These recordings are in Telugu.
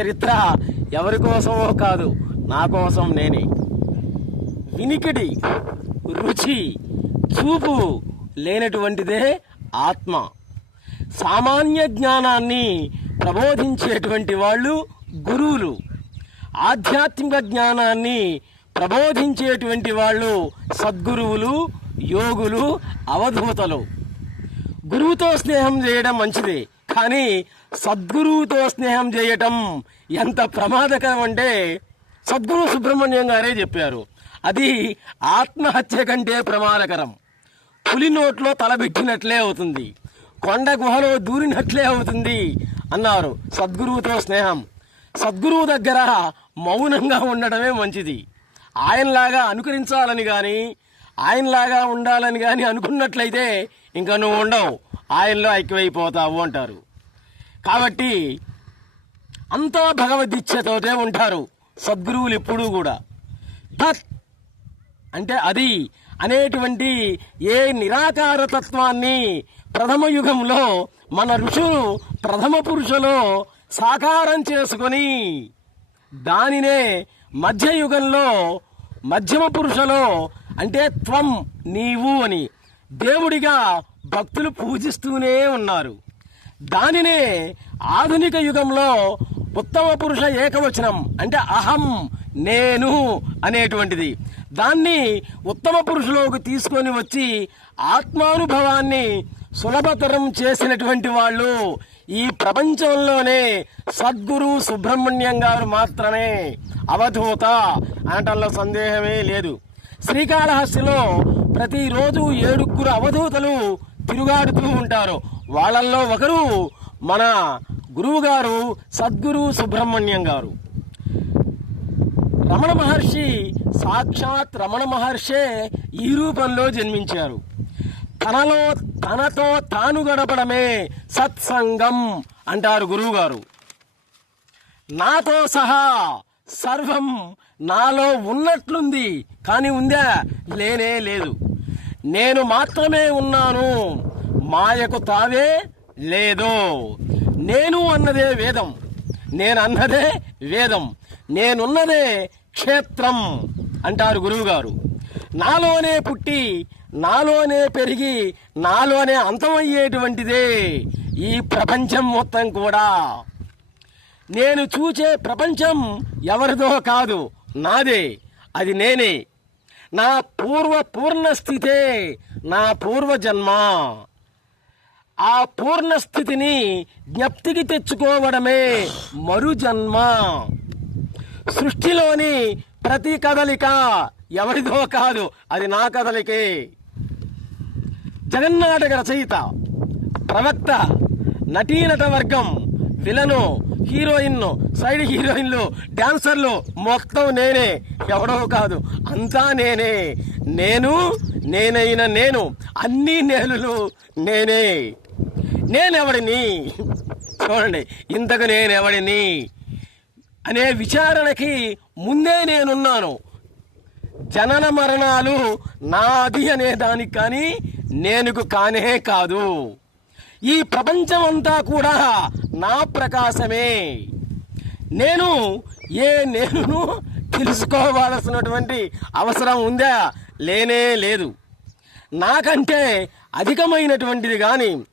చరిత్ర ఎవరి కోసమో కాదు నా కోసం నేనే. వినికిడి రుచి చూపు లేనటువంటిదే ఆత్మ. సామాన్య జ్ఞానాన్ని ప్రబోధించేటువంటి వాళ్ళు గురువులు. ఆధ్యాత్మిక జ్ఞానాన్ని ప్రబోధించేటువంటి వాళ్ళు సద్గురువులు యోగులు అవధూతలు. గురువుతో స్నేహం చేయడం మంచిదే. కానీ సద్గురువుతో స్నేహం చేయటం ఎంత ప్రమాదకరం అంటే సద్గురు సుబ్రహ్మణ్యం గారే చెప్పారు. అది ఆత్మహత్య కంటే ప్రమాదకరం. పులి నోట్లో తలబెట్టినట్లే అవుతుంది. కొండ గుహలో దూరినట్లే అవుతుంది అన్నారు సద్గురువుతో స్నేహం. సద్గురువు దగ్గర మౌనంగా ఉండడమే మంచిది. ఆయనలాగా అనుకరించాలని కానీ ఆయనలాగా ఉండాలని కానీ అనుకున్నట్లయితే ఇంకా నువ్వు ఉండవు. ఆయనలో ఐక్యమైపోతావు అంటారు. కాబట్టి అంతా భగవద్గీతతోటే ఉంటారు సద్గురువులు ఎప్పుడూ కూడా. తత్ అంటే అది అనేటువంటి ఏ నిరాకార తత్వాన్ని ప్రథమ యుగంలో మన ఋషులు ప్రథమ పురుషులో సాకారం చేసుకొని దానినే మధ్యయుగంలో మధ్యమ పురుషలో అంటే త్వం నీవు అని దేవుడిగా భక్తులు పూజిస్తూనే ఉన్నారు. దానినే ఆధునిక యుగంలో ఉత్తమ పురుష ఏకవచనం అంటే అహం నేను అనేటువంటిది. దాన్ని ఉత్తమ పురుషులోకి తీసుకొని వచ్చి ఆత్మానుభవాన్ని సులభతరం చేసినటువంటి వాళ్ళు ఈ ప్రపంచంలోనే సద్గురు సుబ్రహ్మణ్యం గారు మాత్రమే. అవధూత అనటంలో సందేహమే లేదు. శ్రీకాళహస్తిలో ప్రతిరోజు ఏడుగురు అవధూతలు తిరుగాడుతూ ఉంటారు. వాళ్ళల్లో ఒకరు మన గురువు గారు సద్గురు సుబ్రహ్మణ్యం గారు. రమణ మహర్షి సాక్షాత్ రమణ మహర్షే ఈ రూపంలో జన్మించారు. తనలో తనతో తాను గడపడమే సత్సంగం అంటారు గురువుగారు. నాతో సహా సర్వం నాలో ఉన్నట్లుంది కానీ ఉందా? లేనే లేదు. నేను మాత్రమే ఉన్నాను. మాయకు తావే లేదు. నేను అన్నదే వేదం. నేను అన్నదే వేదం. నేనున్నదే క్షేత్రం అంటారు గురువుగారు. నాలోనే పుట్టి నాలోనే పెరిగి నాలోనే అంతమయ్యేటువంటిదే ఈ ప్రపంచం మొత్తం కూడా. నేను చూచే ప్రపంచం ఎవరిదో కాదు. నాదే. అది నేనే. నా పూర్వ పూర్ణస్థితే నా పూర్వ జన్మ. ఆ పూర్ణస్థితిని జ్ఞప్తికి తెచ్చుకోవడమే మరు జన్మ సృష్టిలోని ప్రతి కదలిక ఎవరిదో కాదు అది నా కదలికే. జగన్నాటక రచయిత ప్రవక్త నటీనట వర్గం విలను హీరోయిన్ సైడ్ హీరోయిన్లు డాన్సర్లు మొత్తం నేనే. ఎవడో కాదు అంతా నేనే. నేను నేనైన నేను అన్ని నేనులు నేనే. నేనెవడిని? చూడండి ఇంతకు నేనెవడిని? అనే విచారణకి ముందే నేనున్నాను. జనన మరణాలు నాది అనే దానికి కానీ నేనుకు కానే కాదు. ఈ ప్రపంచమంతా కూడా నా ప్రకాశమే. నేను ఏ నేను తెలుసుకోవాల్సినటువంటి అవసరం ఉందా? లేనే లేదు. నాకంటే అధికమైనటువంటిది కానీ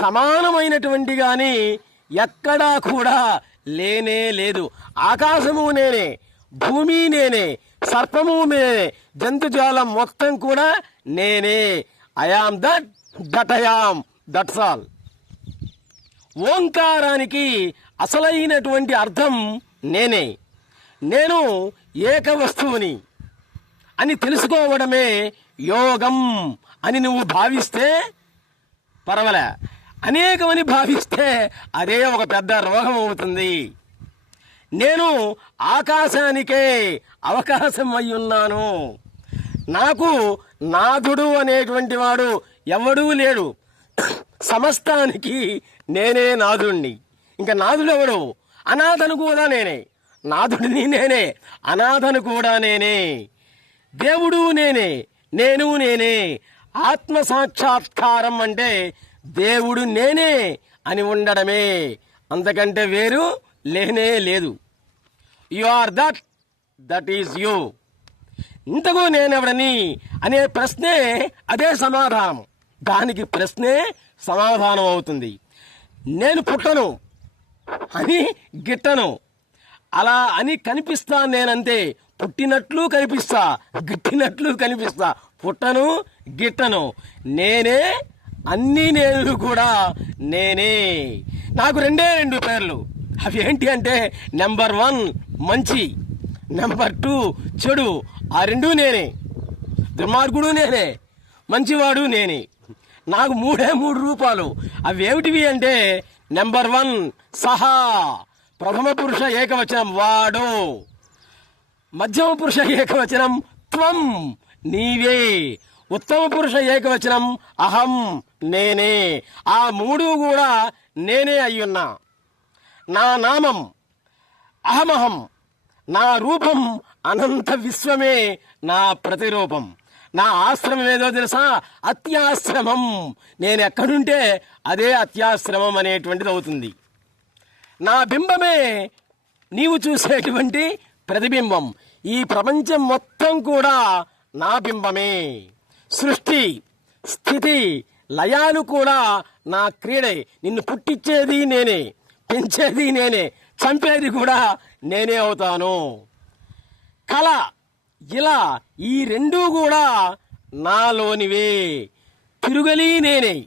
సమానమైనటువంటి కానీ ఎక్కడా కూడా లేనే లేదు. ఆకాశము నేనే భూమి నేనే సర్పము నేనే జంతుజాలం మొత్తం కూడా నేనే. I am that that I am that's all ఓంకారానికి అసలైనటువంటి అర్థం నేనే. నేను ఏక వస్తువుని అని తెలుసుకోవడమే యోగం అని నువ్వు భావిస్తే పర్వాలే. అనేకమని భావిస్తే అదే ఒక పెద్ద రోగం అవుతుంది. నేను ఆకాశానికే అవకాశం అయి ఉన్నాను నాకు నాథుడు అనేటువంటి వాడు ఎవడూ లేడు. సమస్తానికి నేనే నాథుణ్ణి ఇంకా నాథుడు ఎవడు అనాథను కూడా నేనే. నాథుడిని నేనే. అనాథను కూడా నేనే. దేవుడు నేనే. నేను నేనే. ఆత్మ సాక్షాత్కారం అంటే దేవుడు నేనే అని ఉండడమే. అంతకంటే వేరు లేనే లేదు. You are that that is you ఇంతకు నేనెవడని? అనే ప్రశ్నే అదే సమాధానం. దానికి ప్రశ్నే సమాధానం అవుతుంది. నేను పుట్టను అని గిట్టను. అలా అని కనిపిస్తా నేనంతే పుట్టినట్లు కనిపిస్తా గిట్టినట్లు కనిపిస్తా. పుట్టను గిట్టను. నేనే అన్నీ నేను కూడా నేనే. నాకు రెండే రెండు పేర్లు. అవి ఏంటి అంటే నెంబర్ వన్ మంచి. నెంబర్ టూ చెడు. ఆ రెండూ నేనే. దుర్మార్గుడు నేనే. మంచివాడు నేనే. నాకు మూడే మూడు రూపాలు. అవి ఏమిటివి అంటే నెంబర్ వన్ సహా. ప్రథమ పురుష ఏకవచనం వాడు. మధ్యమ పురుష ఏకవచనం త్వం నీవే. ఉత్తమ పురుష ఏకవచనం అహం నేనే. ఆ మూడు కూడా నేనే అయ్యున్నా. నా నామం అహమహం. నా రూపం అనంత విశ్వమే నా ప్రతిరూపం. నా ఆశ్రమం ఏదో తెలుసా? అత్యాశ్రమం. నేను ఎక్కడుంటే అదే అత్యాశ్రమం అనేటువంటిది అవుతుంది. నా బింబమే నీవు చూసేటువంటి ప్రతిబింబం. ఈ ప్రపంచం మొత్తం కూడా నా బింబమే. సృష్టి స్థితి లయాలు కూడా నా క్రీడే. నిన్ను పుట్టించేది నేనే పెంచేది నేనే చంపేది కూడా నేనే అవుతాను. కళ ఇలా ఈ రెండూ కూడా నాలోనివే. తిరుగలి నేనే.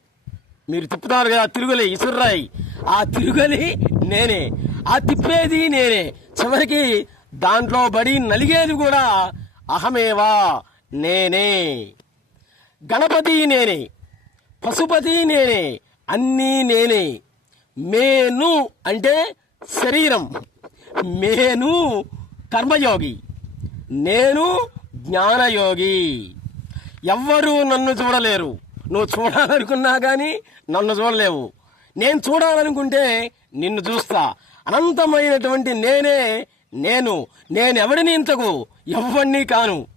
మీరు తిప్పుతారు కదా తిరుగలి ఇసుర్రాయి. ఆ తిరుగలి నేనే. ఆ తిప్పేది నేనే. చివరికి దాంట్లో బడి నలిగేది కూడా అహమేవా నేనే. గణపతి నేనే. పశుపతి నేనే. అన్నీ నేనే. మేను అంటే శరీరం. మేను కర్మయోగి. నేను జ్ఞానయోగి. ఎవ్వరూ నన్ను చూడలేరు. నువ్వు చూడాలనుకున్నా కానీ నన్ను చూడలేవు. నేను చూడాలనుకుంటే నిన్ను చూస్తా. అనంతమైనటువంటి నేనే నేను నేను ఎవడిని ఇంతకు ఎవ్వడిని కాను.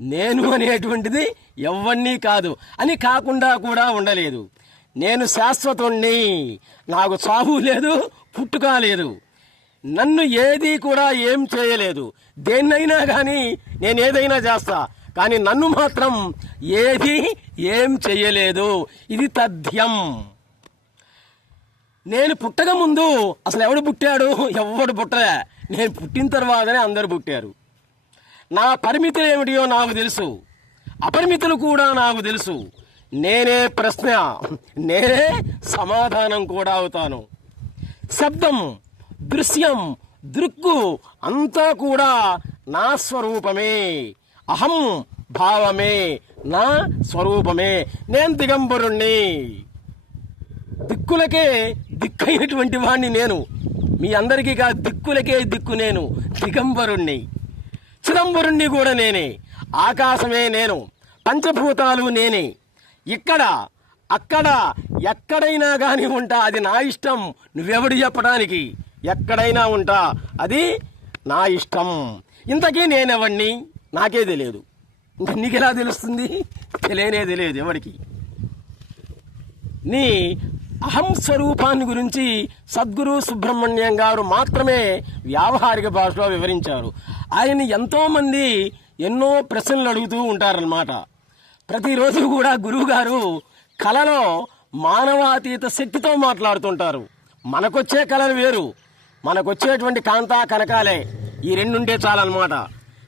నేను అనేటువంటిది ఎవ్వన్నీ కాదు అని కాకుండా కూడా ఉండలేదు. నేను శాశ్వతుణ్ణి. నాకు చావు లేదు పుట్టుక లేదు. నన్ను ఏది కూడా ఏం చేయలేదు. దేన్నైనా కానీ నేను ఏదైనా చేస్తా. కానీ నన్ను మాత్రం ఏది ఏం చెయ్యలేదు ఇది తథ్యం. నేను పుట్టక ముందు అసలు ఎవడు పుట్టాడు? ఎవడు పుట్టలే. నేను పుట్టిన తర్వాతనే అందరు పుట్టారు. నా పరిమితులు ఏమిటియో నాకు తెలుసు. అపరిమితులు కూడా నాకు తెలుసు. నేనే ప్రశ్న. నేనే సమాధానం కూడా అవుతాను. శబ్దం. దృశ్యం దృక్కు అంతా కూడా నా స్వరూపమే. అహం భావమే నా స్వరూపమే. నేను దిగంబరుణ్ణి. దిక్కులకే దిక్కైనటువంటి వాణ్ణి నేను. మీ అందరికీ కాదు దిక్కులకే దిక్కు నేను. దిగంబరుణ్ణి. చిదంబరుణ్ణి కూడా నేనే. ఆకాశమే నేను. పంచభూతాలు నేనే. ఇక్కడ అక్కడ ఎక్కడైనా కానీ ఉంటా అది నా ఇష్టం. నువ్వెవడు చెప్పడానికి? ఎక్కడైనా ఉంటా అది నా ఇష్టం. ఇంతకీ నేనెవడిని నాకే తెలియదు. దీనికి ఎలా తెలుస్తుంది? తెలియనే తెలియదు ఎవరికి నీ అహం స్వరూపాన్ని గురించి సద్గురు సుబ్రహ్మణ్యం గారు మాత్రమే వ్యావహారిక భాషలో వివరించారు. ఆయన ఎంతోమంది ఎన్నో ప్రశ్నలు అడుగుతూ ఉంటారన్నమాట. ప్రతిరోజు కూడా గురువు గారు కళలో మానవాతీత శక్తితో మాట్లాడుతుంటారు. మనకొచ్చే కళలు వేరు. మనకొచ్చేటువంటి కాంత కనకాలే. ఈ రెండుంటే చాలన్నమాట.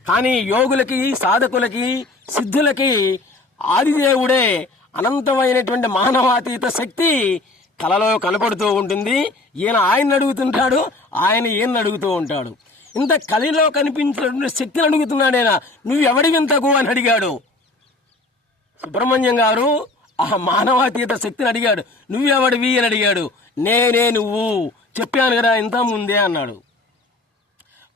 కానీ యోగులకి సాధకులకి సిద్ధులకి ఆదిదేవుడే అనంతమైనటువంటి మానవాతీత శక్తి కలలో కనపడుతూ ఉంటుంది. ఈయన ఆయన అడుగుతుంటాడు ఆయన ఈయన అడుగుతూ ఉంటాడు. ఇంత కలిలో కనిపించినటువంటి శక్తిని అడుగుతున్నాడేనా? నువ్వు ఎవడి అని అడిగాడు. సుబ్రహ్మణ్యం గారు ఆ మానవాతీత శక్తిని అడిగాడు. నువ్వేమడివి అని అడిగాడు. నేనే నువ్వు చెప్పాను కదా ఇంత ముందే అన్నాడు.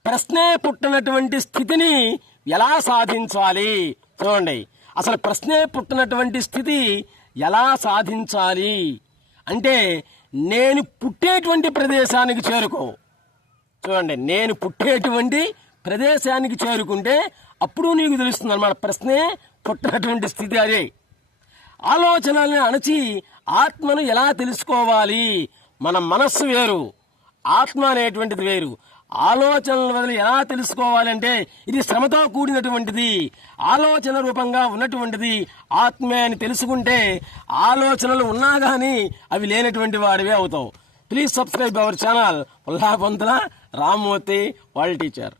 ప్రశ్నే పుట్టినటువంటి స్థితిని ఎలా సాధించాలి? చూడండి. అసలు ప్రశ్నే పుట్టినటువంటి స్థితి ఎలా సాధించాలి? అంటే నేను పుట్టేటువంటి ప్రదేశానికి చేరుకో. చూడండి. నేను పుట్టేటువంటి ప్రదేశానికి చేరుకుంటే అప్పుడు నీకు తెలుస్తుంది అన్నమాట. ప్రశ్నే పుట్టినటువంటి స్థితి అదే. ఆలోచనల్ని అణచి ఆత్మను ఎలా తెలుసుకోవాలి? మన మనస్సు వేరు ఆత్మ అనేటువంటిది వేరు. ఆలోచనల వదిలి ఎలా తెలుసుకోవాలంటే ఇది శ్రమతో కూడినటువంటిది ఆలోచన రూపంగా ఉన్నటువంటిది. ఆత్మే అని తెలుసుకుంటే ఆలోచనలు ఉన్నా కానీ అవి లేనటువంటి వాడివే అవుతావు. ప్లీజ్ సబ్స్క్రైబ్ అవర్ ఛానల్ పుల్లా పొంతల రామ్మూర్తి వాళ్ళ టీచర్